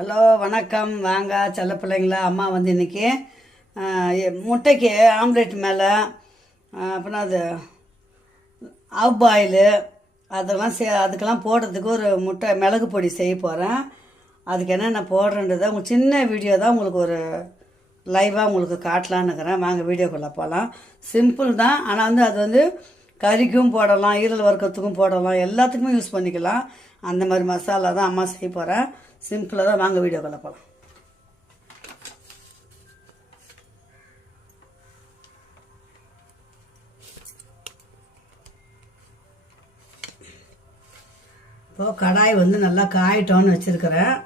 Hello வணக்கம். வாங்க செல்ல பிள்ளைங்களா. அம்மா வந்து இன்றைக்கி முட்டைக்கு ஆம்லேட் மேலே அப்புறம் அது ஆஃப் பாயிலு அதெல்லாம் அதுக்கெல்லாம் போடுறதுக்கு ஒரு முட்டை மிளகு பொடி செய்ய போகிறேன். அதுக்கு என்னென்ன போடுறேன்றதை உங்களுக்கு சின்ன வீடியோ தான் உங்களுக்கு ஒரு லைவாக உங்களுக்கு காட்டலான்னு இருக்கிறேன். வாங்க வீடியோக்குள்ளே போகலாம். சிம்பிள் தான், ஆனால் வந்து அது வந்து கறிக்கும் போடலாம், ஈரல் வறுக்கிறதுக்கும் போடலாம், எல்லாத்துக்குமே யூஸ் பண்ணிக்கலாம். அந்த மாதிரி மசாலா தான் அம்மா செய்ய போகிறேன். சிம்பிளாக தான். வாங்க வீடியோக்குள்ளே போகலாம். இப்போது கடாய் வந்து நல்லா காயிட்டோன்னு வச்சுருக்கிறேன்.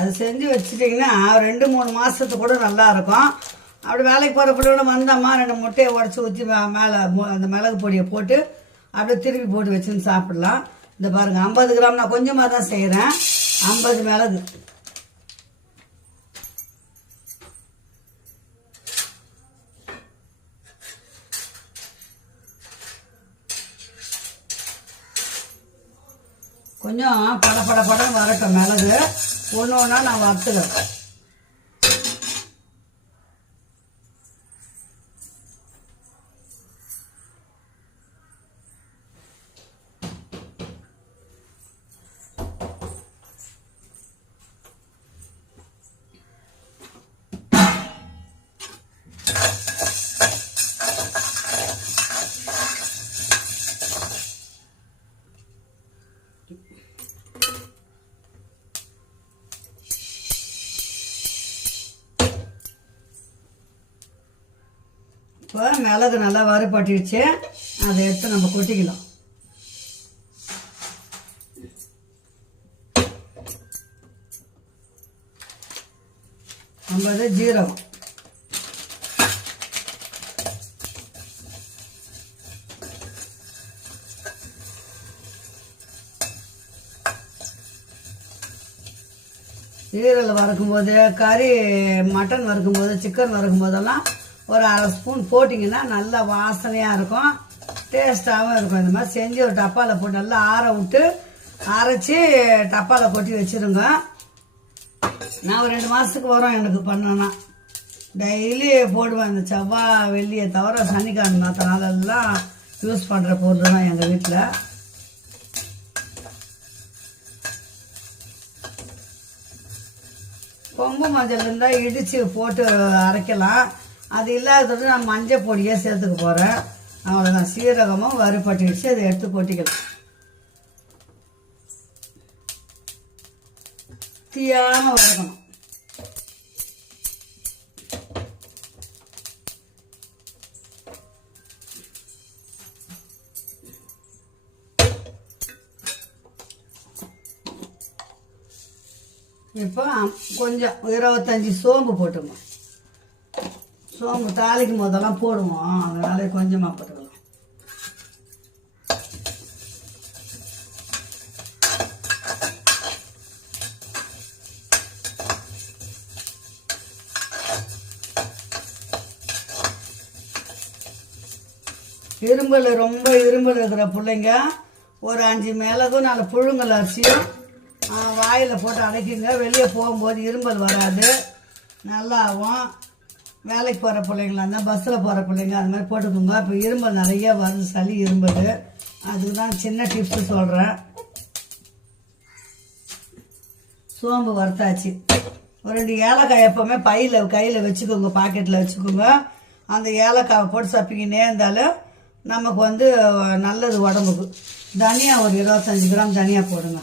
அது செஞ்சு வச்சுட்டிங்கன்னா 2-3 மாதத்துக்கு கூட நல்லாயிருக்கும். அப்படி வேலைக்கு போகிற பிள்ளையோட வந்தம்மா 2 முட்டையை உடச்சி ஊற்றி மேலே அந்த மிளகு பொடியை போட்டு அப்படியே திருப்பி போட்டு வச்சுன்னு சாப்பிட்லாம். இந்த பாருங்கள், 50 கிராம் நான் கொஞ்சமாக தான் செய்கிறேன். 50 மிளகு, கொஞ்சம் படம் வரட்டும் மிளகு. ஒன்று ஒன்றா நான் வறுத்துக்கிறேன். இப்போ மிளகு நல்லா வறுபட்டுடுச்சு. அதை எடுத்து நம்ம கொட்டிக்கலாம். நம்ம ஜீரகம், ஈரல் வறுக்கும்போது, கறி மட்டன் வறுக்கும்போது, சிக்கன் வறுக்கும்போதெல்லாம் ஒரு 1/2 ஸ்பூன் போட்டிங்கன்னா நல்லா வாசனையாக இருக்கும், டேஸ்ட்டாகவும் இருக்கும். இந்த மாதிரி செஞ்சு ஒரு டப்பாவில் போட்டு நல்லா ஆற விட்டு அரைச்சி டப்பாவில் கொட்டி வச்சுருங்க. நான் ஒரு 2 மாதத்துக்கு வரும் எனக்கு பண்ணேன்னா. டெய்லி போடுவேன். இந்த செவ்வாய் வெள்ளியை தவிர சனிக்கிழமை மற்ற நாளெல்லாம் யூஸ் பண்ணுற பொருள் தான் எங்கள் வீட்டில். கொம்பு மஞ்சள் இருந்தால் இடித்து போட்டு அரைக்கலாம். அது இல்லாதது நான் மஞ்சள் பொடியே சேர்த்துக்க போகிறேன். அவ்வளோதான். சீரகமும் வறுபட்டுடுச்சு. அதை எடுத்து கொட்டிக்கலாம். தீயாமல் வறுக்கணும். இப்போ கொஞ்சம் 25 சோம்பு போட்டுக்கணும். சோம்பு தாளிக்கும் போதெல்லாம் போடுவோம், அதனால கொஞ்சமாக போட்டுக்கலாம். ரொம்ப இரும்பல் இருக்கிற பிள்ளைங்க ஒரு 5 மிளகும் 4 புழுங்கல் அரிசியும் வாயில் போட்டு அடைக்குங்க. வெளியே போகும்போது இரும்பல் வராது, நல்லாவும். வேலைக்கு போகிற பிள்ளைங்களா இருந்தால், பஸ்ஸில் போகிற பிள்ளைங்க அது மாதிரி போட்டுக்கோங்க. இப்போ இரும்பல் நிறைய வருது, சளி இரும்பல். அதுக்கு தான் சின்ன டிப்ஸு சொல்கிறேன். சோம்பு வறுத்தாச்சு. ஒரு 2 ஏலக்காய் எப்போவுமே கையில் வச்சுக்கோங்க, பாக்கெட்டில் வச்சுக்கோங்க. அந்த ஏலக்காவை போட்டு சப்பிக்கினே இருந்தாலும் நமக்கு வந்து நல்லது உடம்புக்கு. தனியா ஒரு 25 கிராம் தனியா போடுங்க.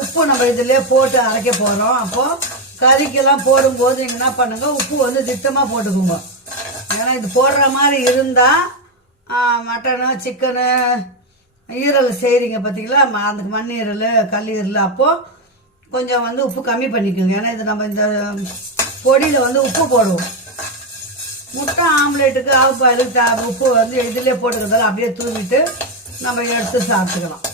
உப்பு நம்ம இதிலே போட்டு அரைக்க போகிறோம். அப்போது கறிக்கெல்லாம் போடும்போது நீங்கள் என்ன பண்ணுங்க, உப்பு வந்து திட்டமாக போட்டுக்குங்க. ஏன்னா இது போடுற மாதிரி இருந்தால் மட்டனு சிக்கனு ஈரல் செய்கிறீங்க பார்த்தீங்களா, அந்த மண்ணீரல் கல்லீரல், அப்போது கொஞ்சம் வந்து உப்பு கம்மி பண்ணிக்கோங்க. ஏன்னா இது நம்ம இந்த பொடியில் வந்து உப்பு போடுவோம். முட்டை ஆம்லேட்டுக்கு ஆஃப் பாயிலுக்கு உப்பு வந்து இதிலே போட்டுக்கிறதால அப்படியே தூவிட்டு நம்ம எடுத்து சாப்பிட்டுக்கலாம்.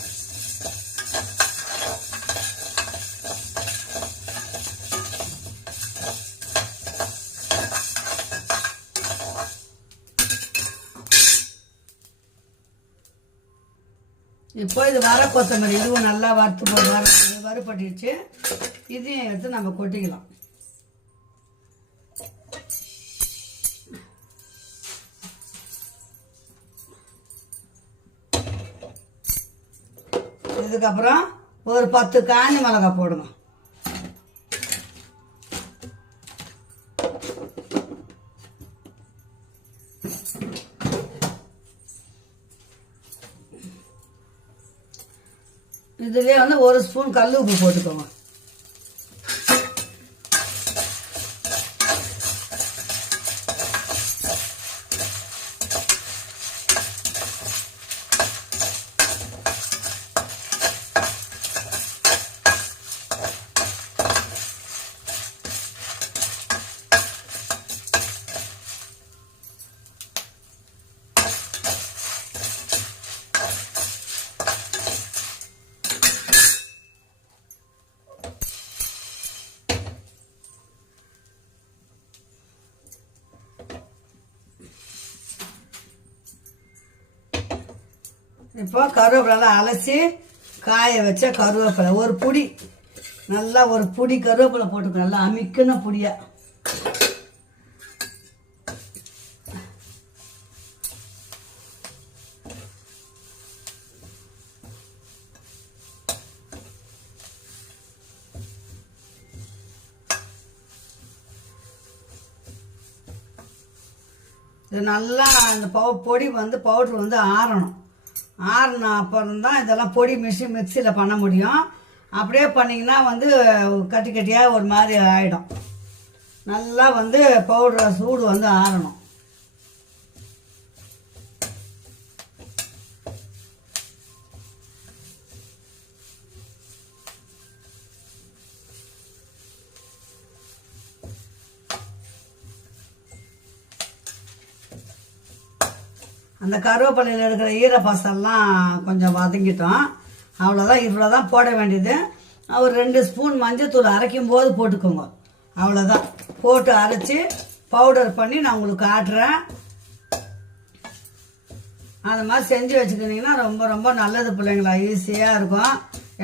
இப்போ இது வர கொத்தமல்லி இதுவும் நல்லா வறுப்பட்டுச்சு. இதையும் எடுத்து நம்ம கொட்டிக்கலாம். இதுக்கப்புறம் ஒரு 10 காஞ்ச மிளகாய் போடுங்க. இதுலேயே வந்து 1 ஸ்பூன் கல் உப்பு போட்டுக்கோங்க. இப்போ கருவேப்பிலை அலசி காய வச்ச கருவேப்பிலை ஒரு புடி, நல்லா ஒரு புடி கருவேப்பிலை போட்டுக்கணும். நல்லா அமிக்குன புடியா. இது நல்லா அந்த பொடி வந்து பவுட்ரு வந்து ஆறணும். ஆறின அப்புறம் தான் இதெல்லாம் பொடி மிக்சியில் பண்ண முடியும். அப்படியே பண்ணிங்கன்னா வந்து கட்டி கட்டியாக ஒரு மாதிரி ஆகிடும். நல்லா வந்து பவுடர் சூடு வந்து ஆறணும். அந்த கருவேப்பிலையில் இருக்கிற ஈரப்பசெல்லாம் கொஞ்சம் வதங்கிட்டோம். அவ்வளோதான், இவ்வளோ தான் போட வேண்டியது. ஒரு 2 ஸ்பூன் மஞ்சத்தூள் அரைக்கும் போது போட்டுக்கோங்க. அவ்வளோதான், போட்டு அரைச்சி பவுடர் பண்ணி நான் உங்களுக்கு காட்டுறேன். அந்த மாதிரி செஞ்சு வச்சுக்கிட்டிங்கன்னா ரொம்ப ரொம்ப நல்லது பிள்ளைங்களா, ஈஸியாக இருக்கும்.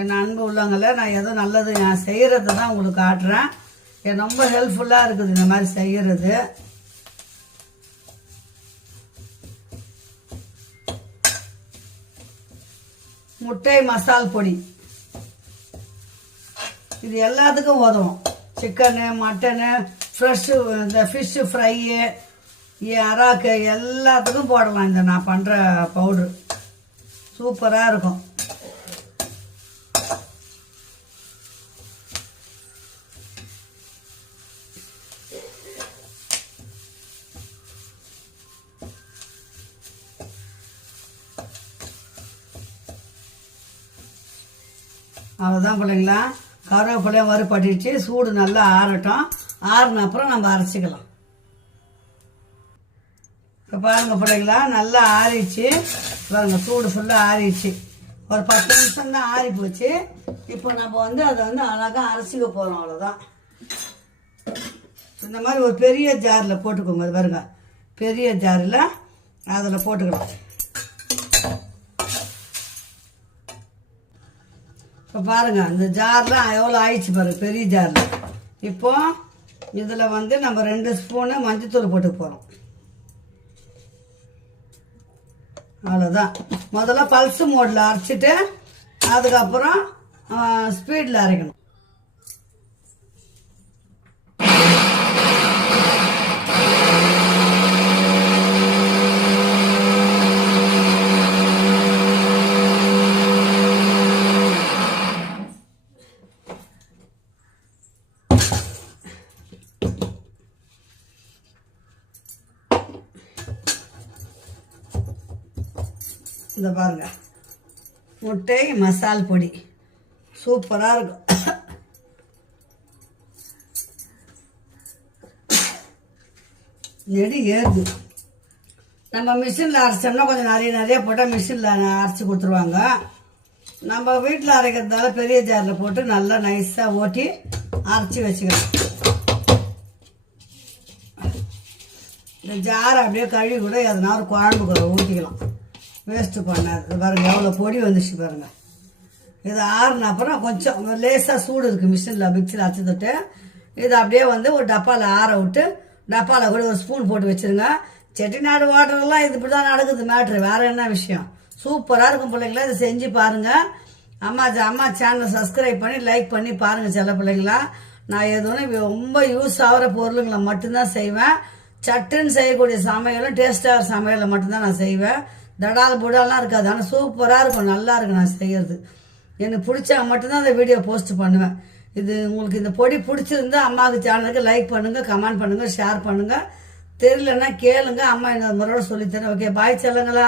என் அன்பு உள்ளவங்கள நான் ஏதோ நல்லது நான் செய்கிறது தான் உங்களுக்கு காட்டுறேன். எனக்கு ரொம்ப ஹெல்ப்ஃபுல்லாக இருக்குது இந்த மாதிரி செய்கிறது. முட்டை மசால் பொடி இது எல்லாத்துக்கும் உதவும். சிக்கனு, மட்டனு, ஃப்ரெஷ்ஷு, இந்த ஃபிஷ்ஷு ஃப்ரையு, அராக்கு எல்லாத்துக்கும் போடலாம். இந்த நான் பண்ணுற பவுட்ரு சூப்பராக இருக்கும். அவ்வளோதான் பிள்ளைங்களா, கருவேப்பிலையும் வறுப்பட்டுச்சு. சூடு நல்லா ஆறட்டும். ஆறின அப்புறம் நம்ம அரைச்சிக்கலாம். இப்போ பாருங்கள் பிள்ளைங்களா, நல்லா ஆறிடுச்சு. பாருங்கள், சூடு ஃபுல்லாக ஆறிடுச்சு. ஒரு 10 நிமிஷம் தான் ஆறி போச்சு. இப்போ நம்ம வந்து அதை வந்து அழகாக அரைச்சிக்க போகிறோம். அவ்வளோதான். இந்த மாதிரி ஒரு பெரிய ஜாரில் போட்டுக்கோங்க. அது பாருங்க, பெரிய ஜாரில் அதில் போட்டுக்கலாம். இப்போ பாருங்கள், இந்த ஜாரில் எவ்வளோ ஆயிடுச்சு பாருங்கள், பெரிய ஜாரில். இப்போ இதில் வந்து நம்ம 2 ஸ்பூனு மஞ்சத்தூள் போட்டு போகிறோம். அவ்வளோதான். முதல்ல பல்ஸ் மோடில் அரைச்சிட்டு அதுக்கப்புறம் ஸ்பீடில் அரைக்கணும். இந்த பாருங்க, முட்டை மசால் பொடி சூப்பராக இருக்கும். நெடி ஏறுது. நம்ம மிஷினில் அரைச்சோம்னா கொஞ்சம் நிறைய போட்டால் மிஷினில் அரைச்சி கொடுத்துருவாங்க. நம்ம வீட்டில் அரைக்கிறதால பெரிய ஜாரில் போட்டு நல்லா நைஸாக ஓட்டி அரைச்சி வச்சுக்கலாம். இந்த ஜாரை அப்படியே கழுவி கூட எதனா ஒரு குழம்புக்குள்ள ஊற்றிக்கலாம், வேஸ்ட்டு பண்ணாது. பாருங்கள் எவ்வளோ பொடி வந்துச்சு பாருங்கள். இது ஆறுன அப்புறம் கொஞ்சம் லேசாக சூடு இருக்குது மிஷினில் மிக்சியில் அரைச்சி தொட்டு இதை அப்படியே வந்து ஒரு டப்பாவில் ஆற விட்டு டப்பாவில் கூட ஒரு ஸ்பூன் போட்டு வச்சுருங்க. செட்டிநாடு வாட்டரெல்லாம் இது இப்படி தான் நடக்குது மேட்ரு, வேறு என்ன விஷயம். சூப்பராக இருக்கும் பிள்ளைங்களா, இதை செஞ்சு பாருங்கள். அம்மா சேனலை சப்ஸ்கிரைப் பண்ணி லைக் பண்ணி பாருங்கள் செல்ல பிள்ளைங்களா. நான் எதுவும் ரொம்ப யூஸ் ஆகிற பொருளுங்களை மட்டும்தான் செய்வேன். சட்டுன்னு செய்யக்கூடிய சமையலும் டேஸ்டாக சமையலை மட்டும்தான் நான் செய்வேன். தடால் புடாலாம் இருக்காது, ஆனால் சூப்பராக இருக்கும், நல்லா இருக்கும் நான் செய்கிறது. எனக்கு பிடிச்சா மட்டும்தான் அந்த வீடியோ போஸ்ட் பண்ணுவேன். இது உங்களுக்கு இந்த பொடி பிடிச்சிருந்தா அம்மாவுக்கு சேனலுக்கு லைக் பண்ணுங்கள், கமெண்ட் பண்ணுங்கள், ஷேர் பண்ணுங்கள். தெரியலன்னா கேளுங்க, அம்மா இன்னொரு முறையோட சொல்லித்தரேன். ஓகே, பாய் செல்லுங்களா.